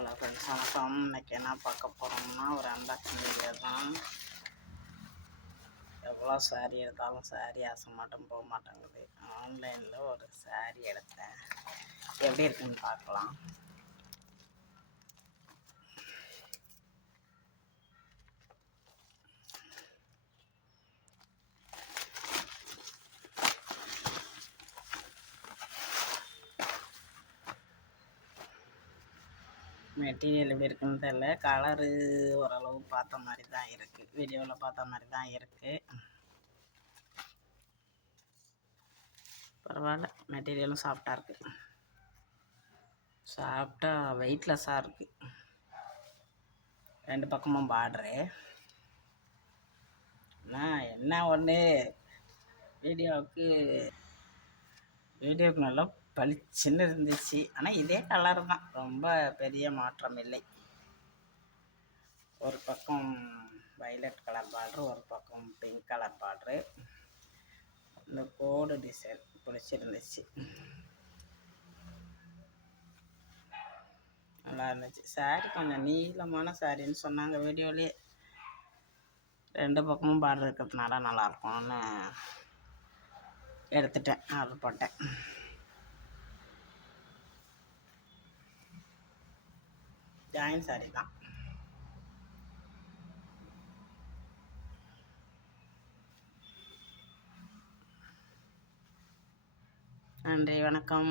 Hello friends, வணக்கம். இன்றைக்கி என்ன பார்க்க போகிறோம்னா ஒரு அன்பாக்சிங் வீடியோ தான். எவ்வளோ சாரீ எடுத்தாலும் சாரீ ஆசை மட்டும் போக மாட்டேங்குது. ஆன்லைனில் ஒரு சாரீ எடுத்தேன், எப்படி இருக்குன்னு பார்க்கலாம். மெட்டீரியல் எப்படி இருக்குன்னு தெரியல. கலரு ஓரளவு பார்த்த மாதிரி தான் இருக்குது, வீடியோவில் பார்த்த மாதிரி தான் இருக்குது. பரவாயில்ல, மெட்டீரியலும் சாஃப்டாக இருக்குது. சாஃப்டாக வெயிட்லெஸ்ஸாக இருக்குது. ரெண்டு பக்கமும் பார்டரு. நான் என்ன ஒன்று வீடியோவுக்கு நல்லா பளிச்சுன்னு இருந்துச்சு. ஆனால் இதே கலர் தான், ரொம்ப பெரிய மாற்றம் இல்லை. ஒரு பக்கம் வைலட் கலர் பார்ட்ரு, ஒரு பக்கம் பிங்க் கலர் பார்ட்ரு. இந்த கோடு டிசைன் பிடிச்சிருந்துச்சு, நல்லா இருந்துச்சு. சாரீ கொஞ்சம் நீளமான சாரின்னு சொன்னாங்க வீடியோலேயே. ரெண்டு பக்கமும் பார்டர் இருக்கிறதுனால நல்லாயிருக்கும்னு எடுத்துட்டேன், ஆர்டர் போட்டேன். ஜாயின் சாரீ தான். நன்றி, வணக்கம்.